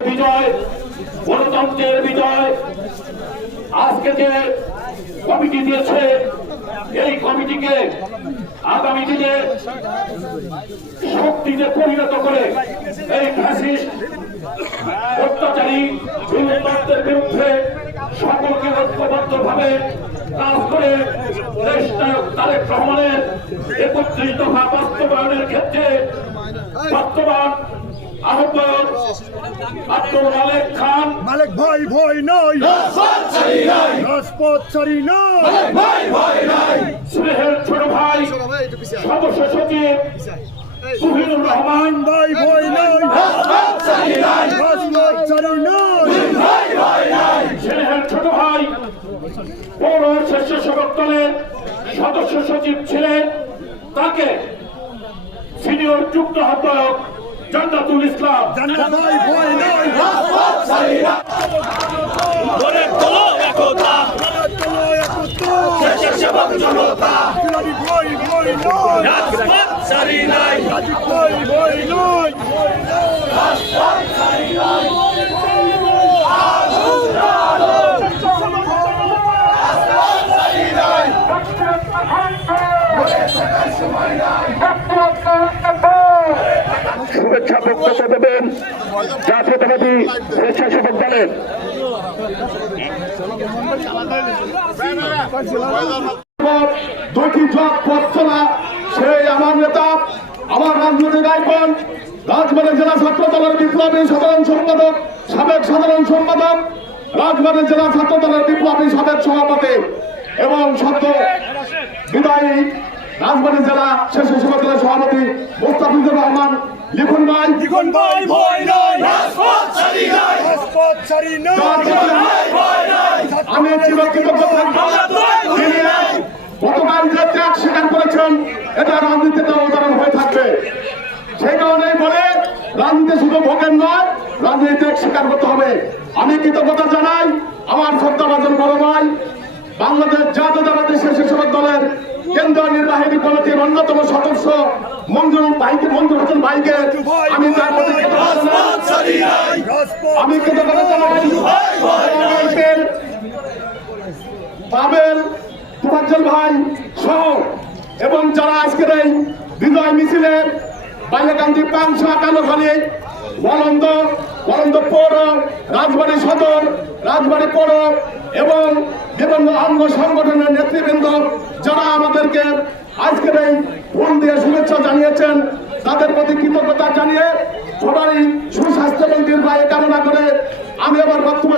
বিজয়, গণতন্ত্রের বিজয়। আজকে যে কমিটি দিয়েছে, এই কমিটিকে আগামী দিনে শক্তিতে পরিণত করে এই ফ্যাসিস্ট, অত্যাচারী বিরুদ্ধে সকলকে ঐক্যবদ্ধ ভাবে কাজ করে দেশ নায়ক তারেক রহমানের একত্রিশ দফা বাস্তবায়নের ক্ষেত্রে বর্তমান আব্দুল মালেক খান। মালিক ভাই ভয় নয় রাজপথ ছাড়ি নয় স্নেহের ছোট ভাই সদস্য সচিব সুহিনুর রহমান। ভাই ভয় নয় রাজপথ ছাড়ি নয় স্নেহের ছোট ভাই পৌর স্বেচ্ছাসেবক দলের সদস্য সচিব ছিলেন। তাকে সিনিয়র যুক্ত আহ্বায়ক জান্নাতুল ইসলাম। জানা ভাই ভয় নয় গড়ে তোলো একতা ভারত চলো একত্র দেশসেবক জনতা রাজি ভয় ভয় নয় রাজপথ সারি নাই রাজি ভয় ভয় নয় শুভেচ্ছা বক্তব্য দেবেন জাতীয়তাবাদী স্বেচ্ছাসেবক দলের দুটি জব পড়ছে সেই আমার নেতা, আমার রাজনৈতিক আইকন রাজবাড়ী জেলা ছাত্র দলের বিপ্লবী সাধারণ সম্পাদক, সাবেক সাধারণ সম্পাদক রাজবাড়ী জেলা ছাত্র দলের বিপ্লবী সাবেক সভাপতি এবং সদ্য বিদায়ী রাজবাড়ী জেলা স্বেচ্ছাসেবক দলের সভাপতি মোস্তাফিজুর রহমান লিখুন ভাই লিখন ভাই ভয় নয় রাজপথ সারি নাই। রাজপথ ছাড়ি নয় ভয় নাই। আমি চিরকৃতজ্ঞ থাকব তিনি গতকাল যে ত্যাগ স্বীকার করেছেন এটা রাজনীতিতে উদাহরণ হয়ে থাকবে। সেই কারণেই বলে রাজনীতি শুধু ভোগের নয় রাজনীতি স্বীকার করতে হবে। আমি কৃতজ্ঞতা জানাই আমার শ্রদ্ধাভাজন বড় ভাই বাংলাদেশ কেন্দ্রীয় নির্বাহী কমিটির অন্যতম সদস্য মঞ্জুর ভাইকে মঞ্জুর হোসেন ভাইকে আমি তার প্রতি আমি কৃতজ্ঞতা জানাই। পাবেল ভাই সহ, এবং যারা আজকের এই বিজয় মিছিলের বাইলেকান্দি পাংশা কালোখালী বলন্দ বলন্দ পৌর, রাজবাড়ী সদর, রাজবাড়ী পৌর এবং বিভিন্ন অঙ্গ সংগঠনের নেতৃবৃন্দ আমাদেরকে আজকের এই ফোন দিয়ে শুভেচ্ছা জানিয়েছেন। তাদের প্রতি কৃতজ্ঞতা জানিয়ে সবারই সুস্বাস্থ্য এবং দীর্ঘায় কামনা করে আমি আমার বক্তব্য